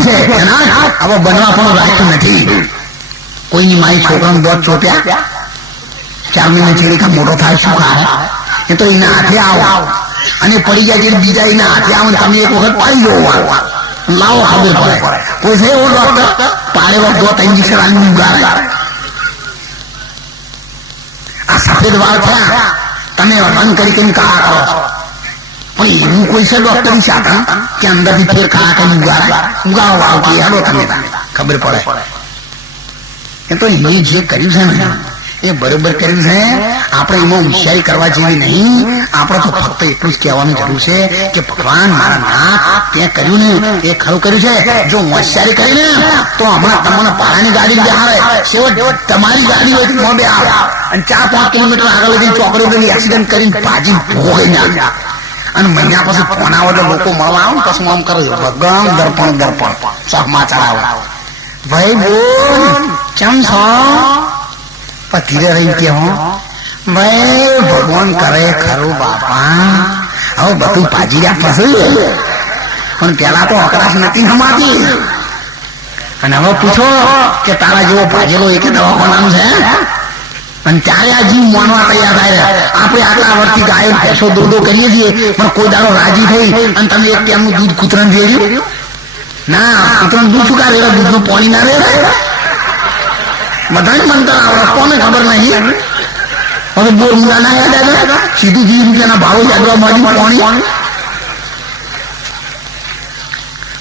કીધું છે હવે બનવા પણ રાખ્યું નથી. કોઈની માઈ છોકરાને દોધ ચોપ્યા 4 મહિને ચીડીકા મોટો થાય શું ખાય? એ તો એના હાથે આવો અને પડી જાય એટલે બીજા એના હાથે આવો તમે એક વખત પાડી જવો લાવો ખબર પડે. કોઈ છે એવો ડોક્ટર પાડે વખત દોત ઇન્જેક્શન આલી ઉગાડે. આ સફેદ વાળ થયા તમે રન કરી કરીને કાળા કરો પણ એવું કોઈ છે ડોક્ટર ની સાથે કે અંદરથી ફેર કાળા કરીને ઉગાડો વાળ કે હેડો તમે ખબર પડે. એ તો એ જે કર્યું છે ને એ બરોબર કર્યું છે. આપણે એમાં હોશિયારી કરવા જેવી નહીં. આપણે તો ફક્ત એટલું જ કહેવાનું જરૂર છે કે ભગવાન મારા નાથ ત્યાં કર્યું ને એ ખરું કર્યું છે. જો હોશિયારી કરીને તો હમણાં તમને ભાડાની ગાડી આવે છેવટ તમારી ગાડી હોય તો બે આવે અને 4-5 કિલોમીટર આગળ લઈને ચોકડીઓની એક્સિડન્ટ કરીને ભાજી ભોગઈ નાખ્યા અને મહિના પછી ફોન આવે તો લોકો મળવા આવો ને પછી આમ કરે ભગવાન દર્પણ સમાચાર આવે ભાઈ બોલ કેમ છો? ધીરે રહી કે હું ભાઈ ભગવાન કરે ખરું બાપા. હવે બધું પાજી રહ્યા પછી પણ પેલા તો અકરાશ નથી સમાતી. અને હવે પૂછો કે તારા જેવો ભાજેલો એક દવાખાનાનું છે અને ત્યારે આ જીવ માનવા તૈયાર થાય. આપણે આટલા વર્ષથી ગાયો ભેંસો દોડો કરીએ છીએ પણ કોઈ દાડો રાજી થઈ અને તમે એક ટાઈમનું દૂધ કૂતરાને રેડ્યું ના? કૂતરાનું દૂધ શું કા રેડે? દૂધનું પાણી ના રેડે? બધાને મંતર આવડે કોને ખબર નહીં. હવે બોર ઊંડા ના યાદ આવે સીધું 20 રૂપિયાના ભાવ યાદવા માંડ્યું પાણી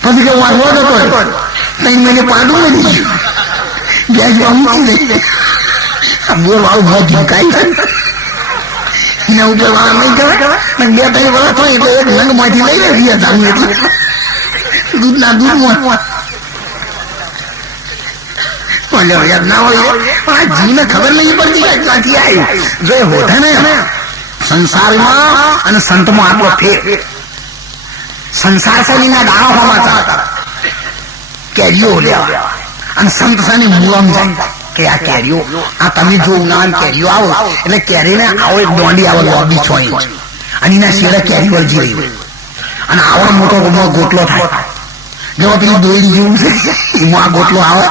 પછી કે વાંધો હતો 3 મહિને પાડું નથી ગેસ મૂકી દે બોર વાળું ભાવ ઝીંકાઈ એના ઉપર વાળા નહીં કરે 2-3 વર્ષ થાય એટલે એક રંગ માંથી લઈ લે 20,000 એટલે દૂધના દૂધમાં યાદ ના હોય પણ આ જીવને ખબર નહીં પડતી ક્યાંથી આવી. જો એ હોતે ને સંસારમાં અને સંતમાં આટલો ફેર. સંસાર શૈલીના દાણા હોવા કેરીઓ લેવા અને સંત સાની મૂળમ જાય કે આ કેરીઓ આ તમે જો ઉનાળાની કેરીઓ આવો એટલે કેરીને આવો એક દોંડી આવો લોબી 6 ઇંચ અને એના શેડે કેરી વળજી રહી હોય અને આવો મોટો ગોટલો થાય. જો પેલી દોરી જેવું છે એમાં આ ગોટલો આવે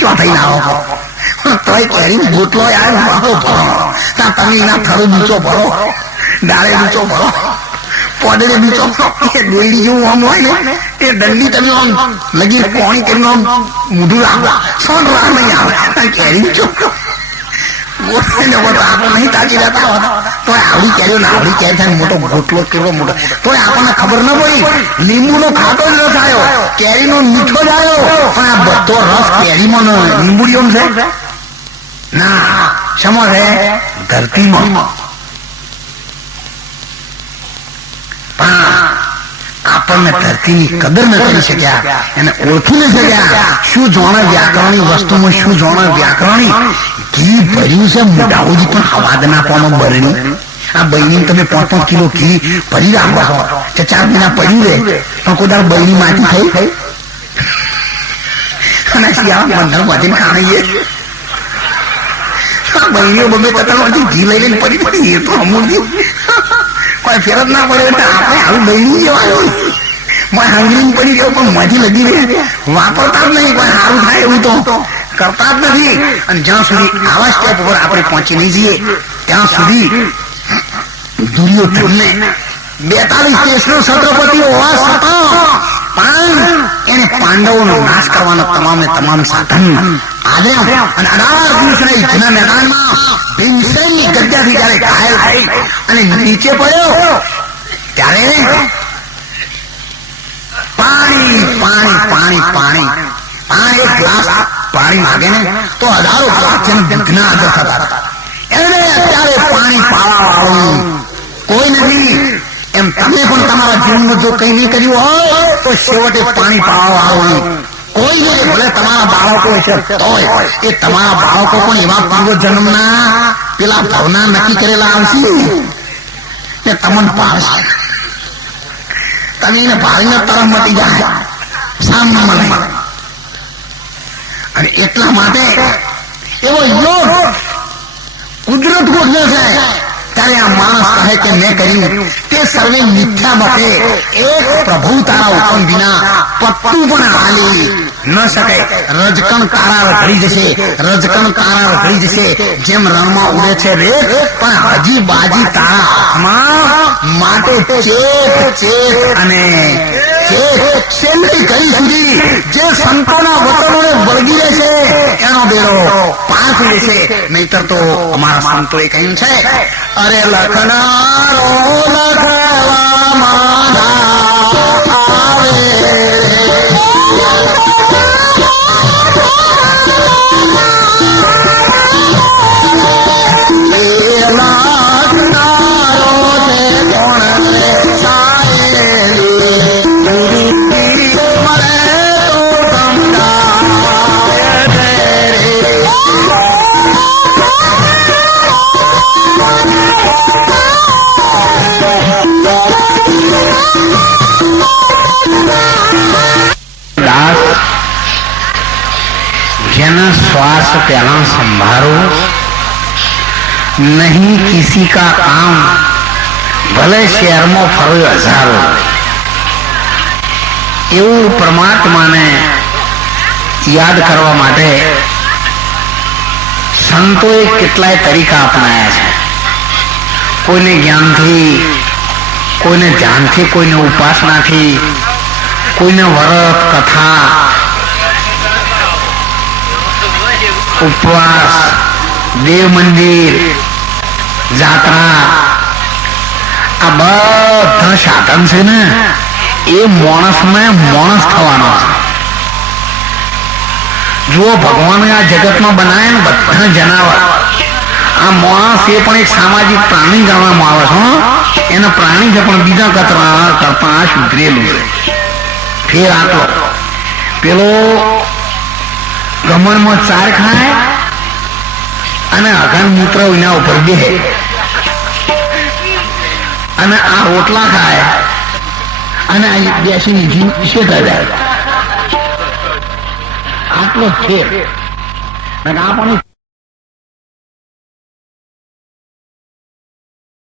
ચોથાઈ ના આવો તોય કેરી ગોટલો ભરો તમે એના થરો નીચો ભરો ડાળે નીચો ભરો પોડે નીચો દોરી જેવું આમ હોય ને એ દંડી તમે આમ લગી પાણી કરીને આમ મૂઢું રાખો 100 રાહ નહીં આવે કેરી નીચો ગોઠવાઈને આપણે નહીં તાકી રહેતા તો આવડી કેરીઓ ને આવડી કેરી થાય મોટો ગોટલો કેવો મોટો તો આપણને ખબર ન પડી. લીંબુનો ખાટો જ રસ આવ્યો કેરીનો મીઠો જ આવ્યો પણ આ બધો રસ કેરીમાં લીંબુડીઓ છે ના શમો છે ધરતીમાં. પણ આપણને ધરતીની કદર ન કરી શક્યા એને ઓળખી ન શક્યા. શું જાણે વ્યાકરણી વસ્તુમાં શું જાણે વ્યાકરણી ઘી ભર્યું છે મોઢાઓજી પણ હવાદ ના પાનો બરણી. આ બહેની તમે 5-5 કિલો ઘી ભરી રાખો છો 4 મહિના પડ્યું રહે પણ કોઈ દાડો બહેની માટી થઈ અને શિયાળા 15 વધીને ખાણીએ બહેનીઓ 2-3 ઘી લઈ લઈને પડી એ તો અમૂલ કોઈ ફેર જ ના પડે એટલે આપણે આવું બહેની જેવાનું હાંગરી પડી ગયો પણ મજી લગી રહે વાપરતા જ નહીં કોઈ સારું થાય એવું તો કરતા જ નથી. અને જ્યાં સુધી આવા સ્ટેપ ઉપર આપણે પહોંચી નહીં જઈએ ત્યાં સુધી દુર્યોધનને 42 દેશનો છત્રપતિ હોવા છતાં પણ એને પાંડવોનો નાશ કરવાનો તમામ સાધન આદર્યા અને 18 દિવસના યુદ્ધના મેદાનમાં ભીમસેનની ગદ્દાથી જયારે ઘાયલ થઈ અને નીચે પડ્યો ત્યારે પાણી એક ગ્લાસ પાણી માગે ને તો 1000 ગ્લાસ વિઘ્ના હાજર થતા. એને અત્યારે પાણી પાવા વાળું કોઈ નથી. એમ તમે પણ તમારા જીવનમાં જો કઈ નહીં કર્યું હોય તો છેવટે પાણી પાવા વાળું કોઈ નહીં. ભલે તમારા બાળકો છે તોય એ તમારા બાળકો પણ એવા પૂર્વ જન્મના પેલા ભાવના નક્કી કરેલા આવશે ને તમને પાડશે. તમે એને ભાળીને તરફ મટી જાય સામે મળે. અને એટલા માટે એવો યોગ કુદરત ગોઠવે છે ત્યારે આ માણસ કહે કે મેં કર્યું તે સર્વે મિથ્યા બકે, એક પ્રભુ તારા હુકમ વિના પત્તું પણ હાલી ન શકે. રજકણ કારા રખડી જશે, રજકણ કારા રખડી જશે, જેમ રણમાં ઉડે છે રેત, પણ હજી બાજી તારા હાથમાં. માટે ચેત ચેત અને છેલ્લી ઘડી સુધી જે સંતોના વચનોને વળગી રહેશે એનો બેડો પાર થઈ જશે. નહીતર તો અમારા સંતોએ કહ્યું છે, અરે લખનારો લખવામાં આવે, श्वास प्याला संभारो, नहीं किसी का काम, भले शहर में फरो हजारो. એવું પરમાત્માને યાદ કરવા માટે સંતોએ કેટલાય તરીકા અપનાયા છે. કોઈને જ્ઞાનથી, કોઈને ધ્યાનથી, કોઈને ઉપાસનાથી, કોઈને વ્રત, કથા, ઉપવાસ, દેવ મંદિર, જાત્રા, આ બધા સાધન છે ને એ માણસને માણસ થવાનો છે. જુઓ, ભગવાન આ જગતમાં બનાવે ને બધા જનાવર, આ માણસ એ પણ એક સામાજિક પ્રાણી ગણવામાં આવે છે. એને પ્રાણી છે પણ બીજા કરતા આ સુધરેલું છે. ફેર આટલો પેલો ગમનમાં ચાર ખાય અને અઘન મૂત્ર એના ઉપર બેહે, અને આ રોટલા ખાય અને બેસીને શેઠા જાય. આટલો છે. આ પણ